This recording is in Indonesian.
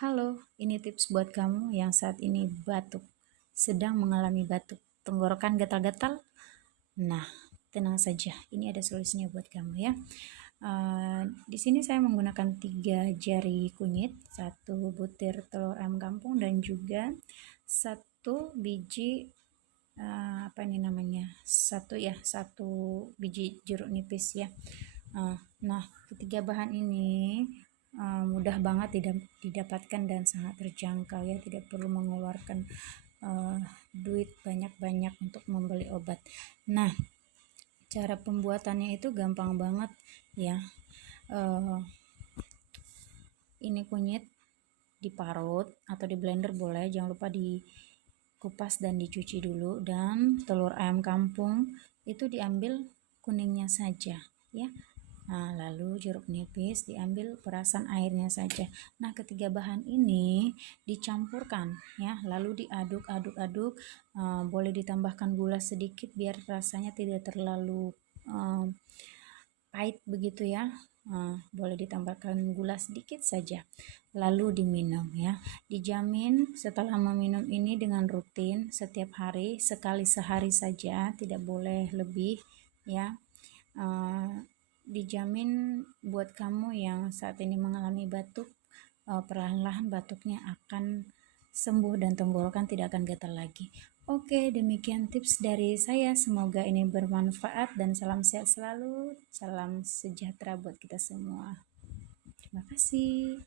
Halo, ini tips buat kamu yang saat ini batuk, sedang mengalami batuk, tenggorokan gatal-gatal. Nah, tenang saja, ini ada solusinya buat kamu ya. Di sini saya menggunakan 3 jari kunyit, 1 butir telur ayam kampung, dan juga 1 biji apa ini namanya, satu biji jeruk nipis ya. Nah, ketiga bahan ini mudah banget didapatkan dan sangat terjangkau ya, tidak perlu mengeluarkan duit banyak-banyak untuk membeli obat. Nah, cara pembuatannya itu gampang banget ya. Ini kunyit diparut atau di blender boleh, jangan lupa dikupas dan dicuci dulu. Dan telur ayam kampung itu diambil kuningnya saja ya. Nah, lalu jeruk nipis diambil perasan airnya saja. Nah, ketiga bahan ini dicampurkan ya, lalu diaduk-aduk-aduk. Boleh ditambahkan gula sedikit biar rasanya tidak terlalu pahit begitu ya. Boleh ditambahkan gula sedikit saja, lalu diminum ya. Dijamin setelah meminum ini dengan rutin setiap hari, sekali sehari saja, tidak boleh lebih ya. Dijamin buat kamu yang saat ini mengalami batuk, perlahan-lahan batuknya akan sembuh dan tenggorokan tidak akan gatal lagi. Oke, demikian tips dari saya. Semoga ini bermanfaat dan salam sehat selalu. Salam sejahtera buat kita semua. Terima kasih.